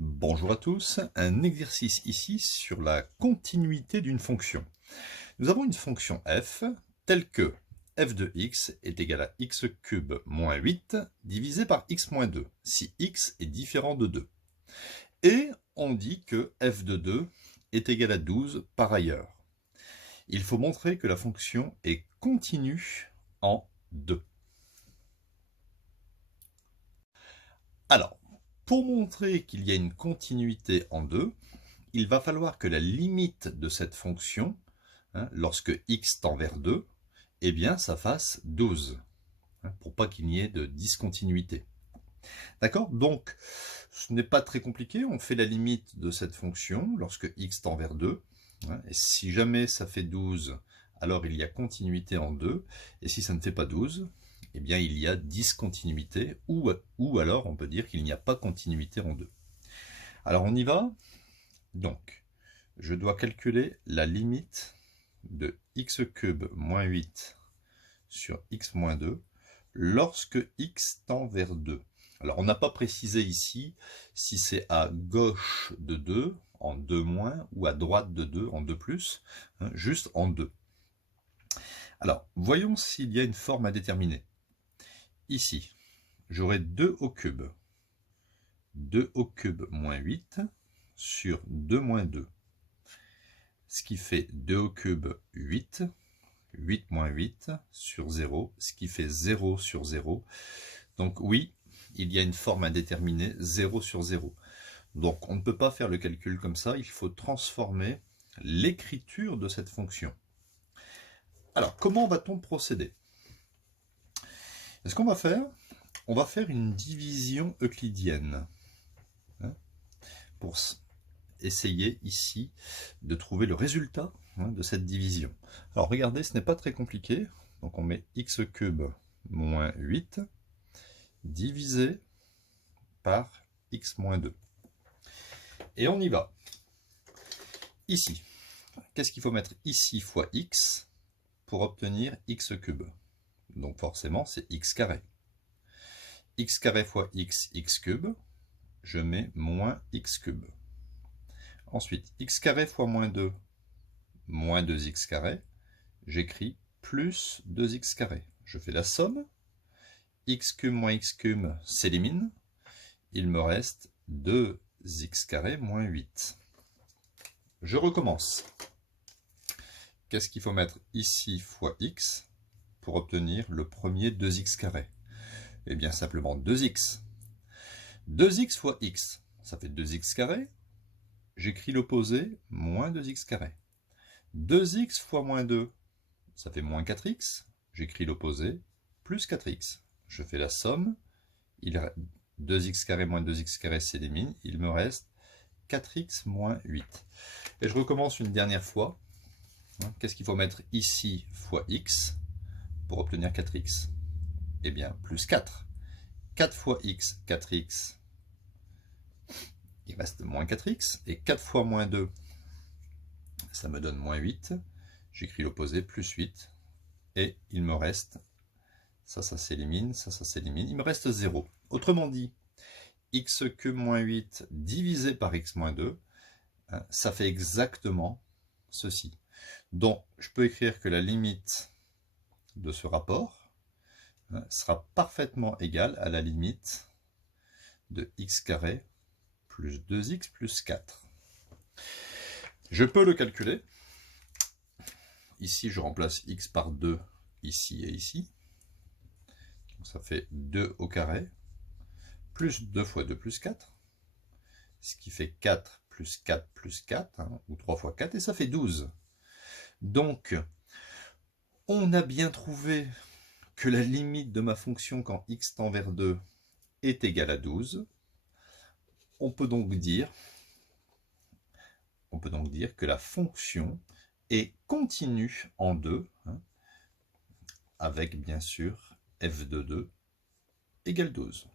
Bonjour à tous, un exercice ici sur la continuité d'une fonction. Nous avons une fonction f telle que f de x est égal à x cube moins 8 divisé par x moins 2, si x est différent de 2. Et on dit que f de 2 est égal à 12 par ailleurs. Il faut montrer que la fonction est continue en 2. Alors, pour montrer qu'il y a une continuité en 2, il va falloir que la limite de cette fonction, lorsque x tend vers 2, eh bien, ça fasse 12, pour pas qu'il n'y ait de discontinuité. D'accord? Donc, ce n'est pas très compliqué, on fait la limite de cette fonction lorsque x tend vers 2, et si jamais ça fait 12, alors il y a continuité en 2, et si ça ne fait pas 12, eh bien il y a discontinuité, ou alors on peut dire qu'il n'y a pas continuité en 2. Alors on y va. Donc, je dois calculer la limite de x cube moins 8 sur x moins 2 lorsque x tend vers 2. Alors, on n'a pas précisé ici si c'est à gauche de 2, en 2 moins, ou à droite de 2, en 2 plus, juste en 2. Alors, voyons s'il y a une forme à déterminer. Ici, j'aurai 2 au cube. 2 au cube moins 8 sur 2 moins 2. Ce qui fait 2 au cube 8, 8 moins 8 sur 0, ce qui fait 0 sur 0. Donc oui, il y a une forme à déterminer, 0 sur 0. Donc on ne peut pas faire le calcul comme ça, il faut transformer l'écriture de cette fonction. Alors comment va-t-on procéder? Ce qu'on va faire, on va faire une division euclidienne. Pour essayer ici de trouver le résultat de cette division. Alors regardez, ce n'est pas très compliqué. Donc on met x cube moins 8 divisé par x moins 2. Et on y va. Ici, qu'est-ce qu'il faut mettre ici fois x pour obtenir x cube? Donc forcément, c'est x carré. X carré fois x, x cube, je mets moins x cube. Ensuite, x carré fois moins 2, moins 2x carré, j'écris plus 2x carré. Je fais la somme, x cube moins x cube s'élimine, il me reste 2x carré moins 8. Je recommence. Qu'est-ce qu'il faut mettre ici fois x pour obtenir le premier 2x carré? Eh bien simplement 2x. 2x fois x, ça fait 2x carré. J'écris l'opposé, moins 2x carré. 2x fois moins 2, ça fait moins 4x. J'écris l'opposé, plus 4x. Je fais la somme. 2x carré moins 2x carré s'élimine. Il me reste 4x moins 8. Et je recommence une dernière fois. Qu'est-ce qu'il faut mettre ici fois x pour obtenir 4x? Eh bien, plus 4. 4 fois x, 4x. Il reste moins 4x. Et 4 fois moins 2, ça me donne moins 8. J'écris l'opposé, plus 8. Et il me reste, ça s'élimine, ça s'élimine. Il me reste 0. Autrement dit, x cube moins 8 divisé par x moins 2, ça fait exactement ceci. Donc, je peux écrire que la limite de ce rapport sera parfaitement égale à la limite de x carré plus 2x plus 4. Je peux le calculer. Ici, je remplace x par 2, ici et ici. Donc, ça fait 2 au carré, plus 2 fois 2 plus 4, ce qui fait 4 plus 4 plus 4, ou 3 fois 4, et ça fait 12. Donc, on a bien trouvé que la limite de ma fonction quand x tend vers 2 est égale à 12. On peut donc dire que la fonction est continue en 2, avec bien sûr f de 2 égale 12.